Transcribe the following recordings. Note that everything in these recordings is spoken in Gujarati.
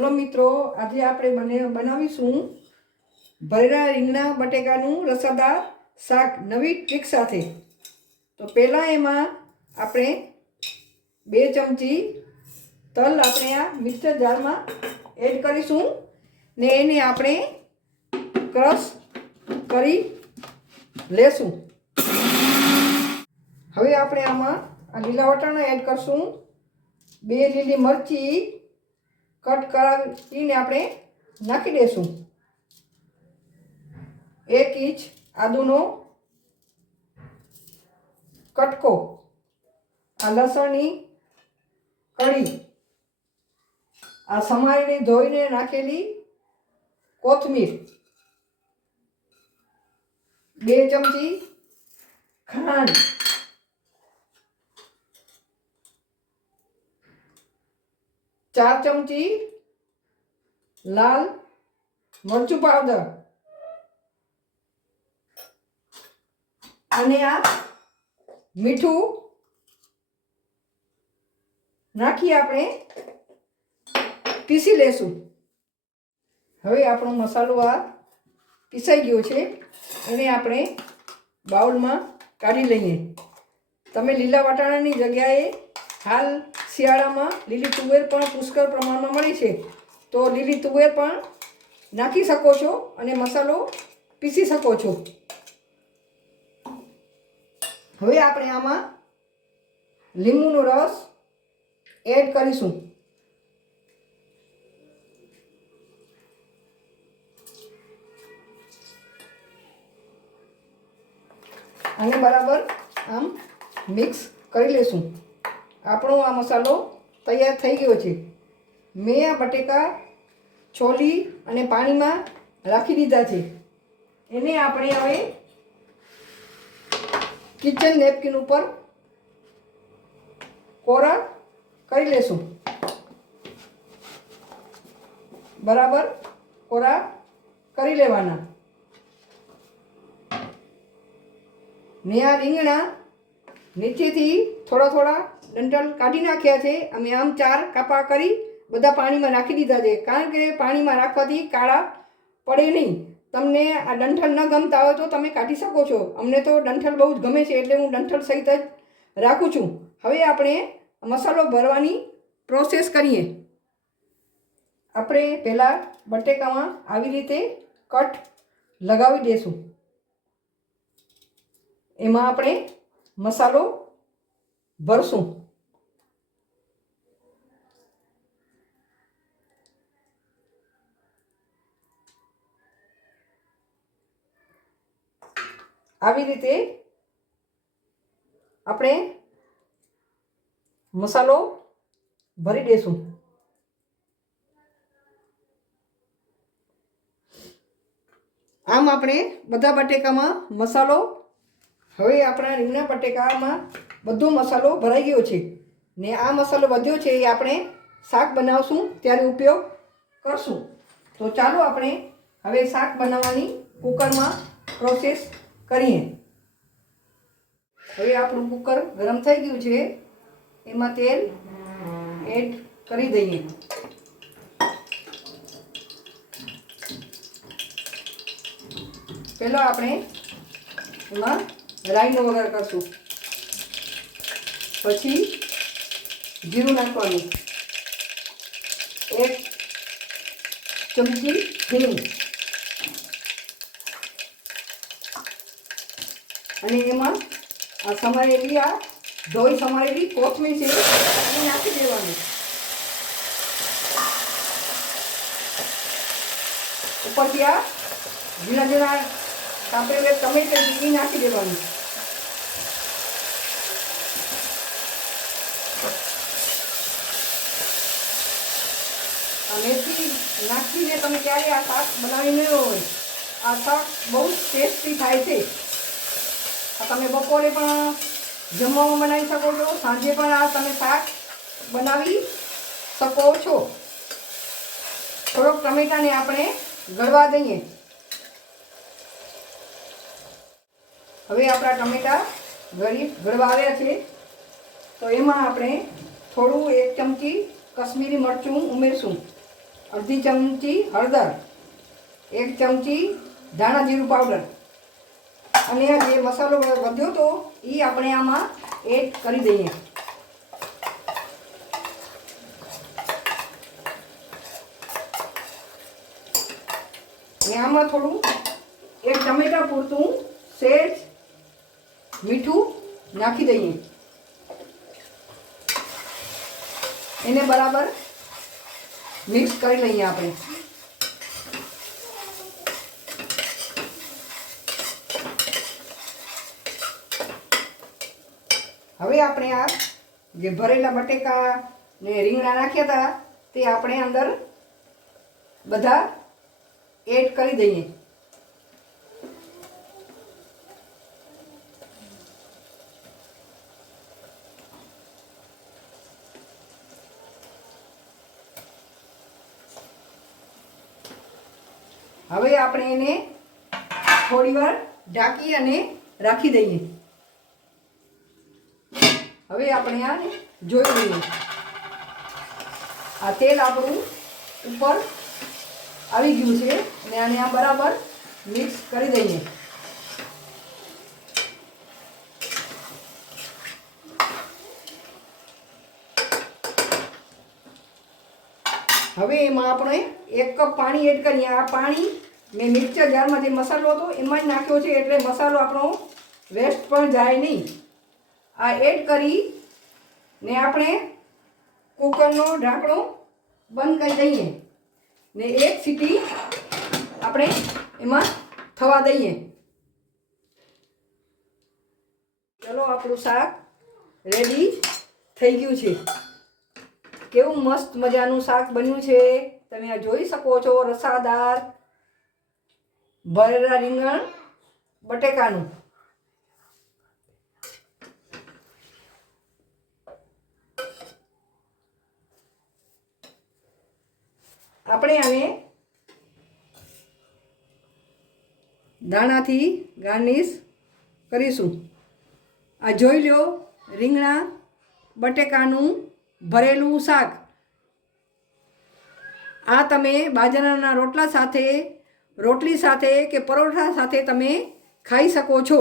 હલો મિત્રો, આજે આપણે બને, બનાવીશું ભરેલા રીંગણા બટેકાનું રસાદાર શાક નવી ટ્રીક સાથે. તો પહેલાં એમાં આપણે બે ચમચી તલ આપણે આ મિક્સર જારમાં એડ કરીશું ને એને આપણે ક્રશ કરી લેશું. હવે આપણે આમાં આ લીલા વટાણા એડ કરશું. બે લીલી મરચી કટ કરાવીને આપણે નાખી દઈશું એક ઇંચ આદુનો કટકો, આ લસણની કળી, આ સમારીને ધોઈને નાખેલી કોથમીર. બે ચમચી ખાંડ. ચાર ચમચી લાલ મરચું પાવડર અને આ મીઠું નાખી આપણે પીસી લેશું. હવે આપણો મસાલો આ પીસાઈ ગયો છે. એને આપણે બાઉલમાં કાઢી લઈએ. તમે લીલા વટાણાની જગ્યાએ હાલ શિયાળામાં લીલી તુવેર પણ પુષ્કળ પ્રમાણમાં મળી છે. તો લીલી તુવેર પણ નાખી શકો છો અને મસાલો પીસી શકો છો. હવે આપણે આમાં લીંબુનો રસ એડ કરીશું. અને બરાબર આમ મિક્સ કરી લેશું. આપણો આ મસાલો તૈયાર થઈ ગયો છે. મેં આ બટેકા, છોલી અને પાણીમાં રાખી દીધા છે. એને આપણે હવે કિચન નેપકિન ઉપર કોરા કરી લેશું. બરાબર? કોરા કરી લેવાના. મેં આ રીંગણા નીચેથી થોડા થોડા ડંટલ કાઢી નાખ્યા છે. અમે આમ ચાર કાપા કરી બધા પાણીમાં નાખી દીધા છે. કારણ કે પાણીમાં રાખવાથી કાળા પડે નહીં. તમને આ ડંઠલ ન ગમતા હોય તો તમે કાઢી શકો છો. અમને તો ડંઠલ બહુ જ ગમે છે એટલે હું ડંઠલ સહિત જ રાખું છું. હવે આપણે મસાલો ભરવાની પ્રોસેસ કરીએ. આપણે પહેલાં બટેકામાં આવી રીતે કટ લગાવી દઈશું એમાં આપણે મસાલો ભરશું. આવી રીતે આપણે મસાલો ભરી દઈશું આમ આપણે બધા બટેકામાં મસાલો હવે આપણા રીંગણા બટેકામાં બધો મસાલો ભરાઈ ગયો છે. ને આ મસાલો વધ્યો છે એ આપણે શાક બનાવશું ત્યારે ઉપયોગ કરશું. તો ચાલો આપણે હવે શાક બનાવવાની કુકરમાં પ્રોસેસ કરીએ. હવે આપણું કુકર ગરમ થઈ ગયું છે. એમાં તેલ એડ કરી દઈએ. પહેલાં આપણે એમાં રાઈનો વઘાર કરશું. પછી જીરું નાખવાનું. એક ચમચી હિંગ અને એમાં આ સમારેલી આ ધોઈ સમારેલી કોથમીર છે એ નાખી દેવાની. ઉપરથી આ ઝીણા ઝીણા કાપરેલા ટમેટા છે એ નાખી દેવાનું. મેથી નાખીને તમે ક્યારે આ શાક બનાવી નહીં હોય, આ શાક બહુ ટેસ્ટી થાય છે. આ તમે બપોરે પણ જમવામાં બનાવી શકો છો, સાંજે પણ આ તમે શાક બનાવી શકો છો. થોડોક ટમેટાને આપણે ગળવા દઈએ. હવે આપણા ટમેટા ગળી ગળવા આવ્યા છે. તો એમાં આપણે થોડું એક ચમચી કશ્મીરી મરચું ઉમેરશું. અડધી ચમચી હળદર, એક ચમચી ધાણા જીરું પાવડર. અને જે મસાલો વધ્યો તો એ આપણે આમાં એડ કરી દઈએ. આમાં થોડું એક ટમેટા પૂરતું સેજ મીઠું નાખી દઈએ. એને બરાબર મિક્સ કરી લઈએ આપણે. હવે આપણે આ જે ભરેલા બટેકા ને રીંગણા નાખ્યા હતા તે આપણે અંદર બધા એડ કરી દઈએ. હવે આપણે એને થોડી વાર ઢાંકી અને રાખી દઈએ. હવે આપણે આ જોઈ લઈએ. આ તેલ આપણું ઉપર આવી ગયું છે અને આને આ બરાબર મિક્સ કરી દઈએ. હવે એમાં આપણે એક કપ પાણી એડ કરીએ. આ પાણી મેં મિક્સર જારમાં જે મસાલો હતો, એમાં જ નાખ્યો છે એટલે મસાલો આપણો વેસ્ટ પણ જાય નહીં. આ એડ કરી ને આપણે કુકરનો ઢાંકણો બંધ કરી દઈએ ને એક સીટી આપણે એમાં થવા દઈએ. ચલો આપણું શાક રેડી થઈ ગયું છે. કેવું મસ્ત મજાનું શાક બન્યું છે. તમે આ જોઈ શકો છો રસાદાર ભરેલા રીંગણ બટેકાનું. આપણે આને દાણાથી ગાર્નિશ કરીશું. આ જોઈ લો રીંગણા બટેકાનું ભરેલું શાક. આ તમે બાજરાના રોટલા સાથે, રોટલી સાથે કે પરોઠા સાથે તમે ખાઈ શકો છો.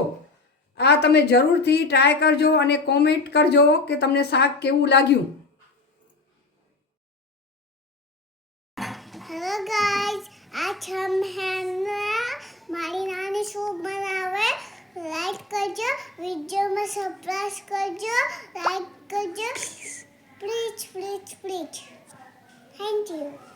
આ તમે જરૂરથી ટ્રાય કરજો અને કોમેન્ટ કરજો કે તમને શાક કેવું લાગ્યું. હેલો ગાઈઝ આ છમ હેના મારી નાની શું બનાવે. લાઈક કરજો વિડીયોમાં સબસ્ક્રાઇબ કરજો લાઈક કરજો. Please, please, please. Thank you.